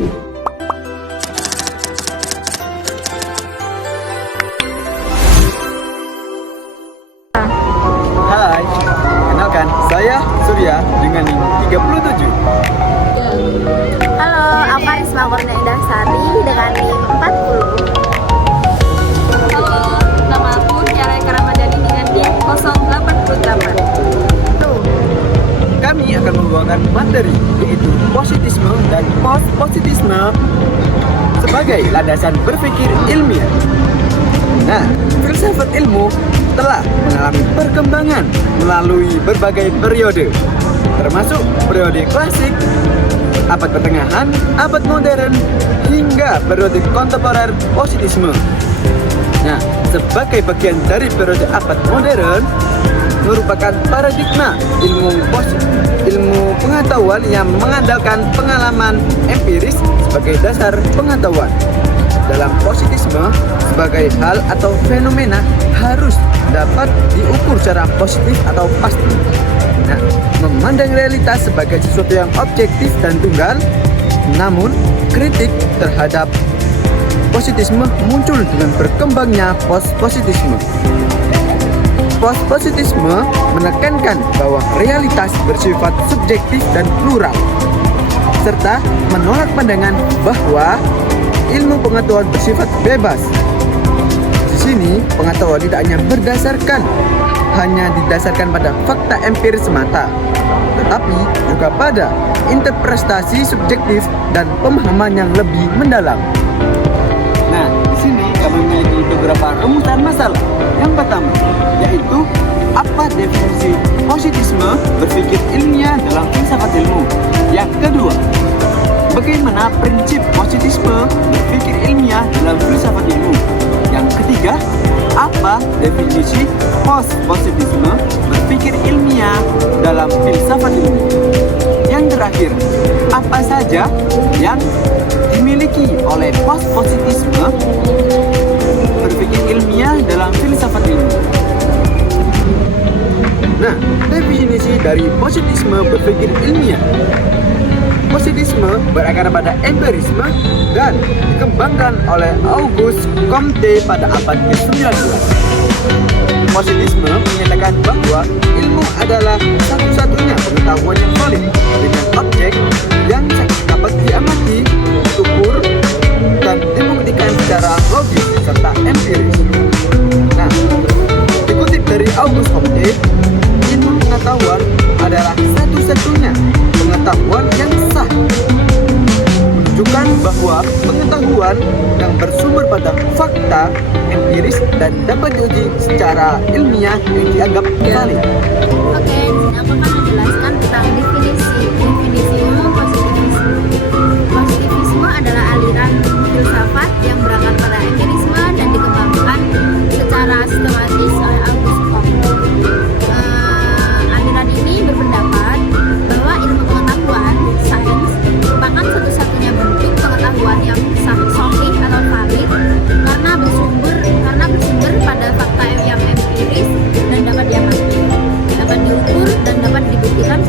Hai, kenalkan saya Surya dengan NIM 37. Halo, aku Arisma Kurnia Indarsari dengan NIM 40. Halo, nama aku Tiara Karamadani dengan NIM 088. Kami akan membawakan materi yaitu positisme dan post-positisme sebagai landasan berpikir ilmiah. Nah, filsafat ilmu telah mengalami perkembangan melalui berbagai periode, termasuk periode klasik, abad pertengahan, abad modern, hingga periode kontemporer positisme. Nah, sebagai bagian dari periode abad modern, merupakan paradigma ilmu pengetahuan yang mengandalkan pengalaman empiris sebagai dasar pengetahuan. Dalam positisme, sebagai hal atau fenomena harus dapat diukur secara positif atau pasti. Nah, memandang realitas sebagai sesuatu yang objektif dan tunggal, namun kritik terhadap positisme muncul dengan berkembangnya post-positisme. Post-positisme menekankan bahwa realitas bersifat subjektif dan plural, serta menolak pandangan bahwa ilmu pengetahuan bersifat bebas. Di sini, pengetahuan tidak hanya didasarkan pada fakta empiris semata, tetapi juga pada interpretasi subjektif dan pemahaman yang lebih mendalam. Nah, di sini kami memiliki beberapa rumusan masalah. Yang pertama, yaitu apa definisi positisme berpikir ilmiah dalam filsafat ilmu. Yang kedua, bagaimana prinsip positisme berpikir ilmiah dalam filsafat ilmu. Yang ketiga, apa definisi post-positisme berpikir ilmiah dalam filsafat ilmu. Yang terakhir, apa saja yang dimiliki oleh post-positisme berpikir ilmiah dalam filsafat ilmu. Nah, definisi dari positisme berpikir ilmiah. Positisme berakar pada empirisme dan dikembangkan oleh Auguste Comte pada abad ke-19. Positisme menyatakan bahwa ilmu adalah satu-satunya pengetahuan yang valid dengan objek yang dapat diamati, diukur, dan dibuktikan secara logis serta empiris. Nah, dikutip dari Auguste Comte, ilmu pengetahuan adalah satu-satunya pengetahuan yang sah, menunjukkan bahwa pengetahuan yang bersumber pada fakta empiris dan dapat diuji secara ilmiah yang dianggap valid. Oke, di sini aku akan menjelaskan tentang definisi ilmu positivisme. Positivisme adalah aliran filsafat yang berangkat pada empirisme dan dikembangkan secara sistematis oleh Auguste Comte. Aliran ini berpendapat bahwa ilmu pengetahuan, sains, merupakan satu-satunya bentuk pengetahuan yang sahih atau valid karena bersumber pada fakta yang empiris dan dapat diamati, dapat diukur dan dapat dibuktikan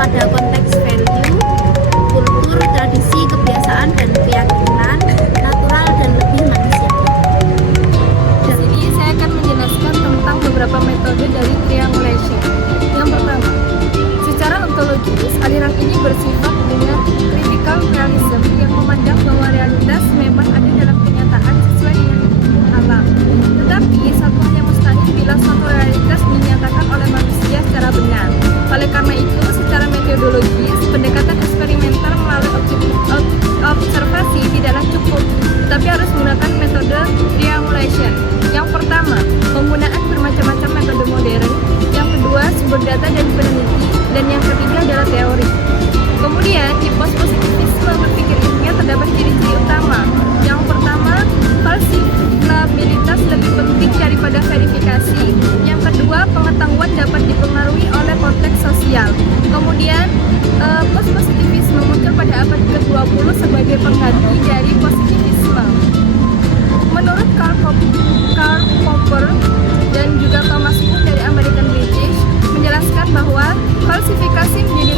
pada konteks value, kultur, tradisi, kebiasaan, dan keyakinan, natural dan lebih manusiawi. Di sini saya akan menjelaskan tentang beberapa metode dari triangulation. Yang pertama, secara ontologis, aliran ini bersifat dengan critical realism yang memandang bahwa realitas memang ada dalam kenyataan sesuai dengan alam. Tetapi satu hal yang mustahil bila suatu realitas dinyatakan oleh manusia secara benar. Oleh karena itu, secara metodologis, pendekatan eksperimental melalui observasi tidaklah cukup, tetapi harus menggunakan metode triangulation. Yang pertama, penggunaan bermacam-macam metode modern. Yang kedua, sumber data dan peneliti. Dan yang ketiga adalah teori. Kemudian, di post-positivisme berpikir ilmiah terdapat ciri-ciri utama. Yang pertama, falsifikabilitas lebih penting daripada verifikasi. Yang kedua, pengetahuan dapat dipengaruhi oleh konteks sosial. Kemudian, post-positivisme muncul pada abad ke-20 sebagai pengganti dari positivisme. Menurut Karl Popper dan juga Thomas Kuhn dari American British menjelaskan bahwa falsifikasi menjadi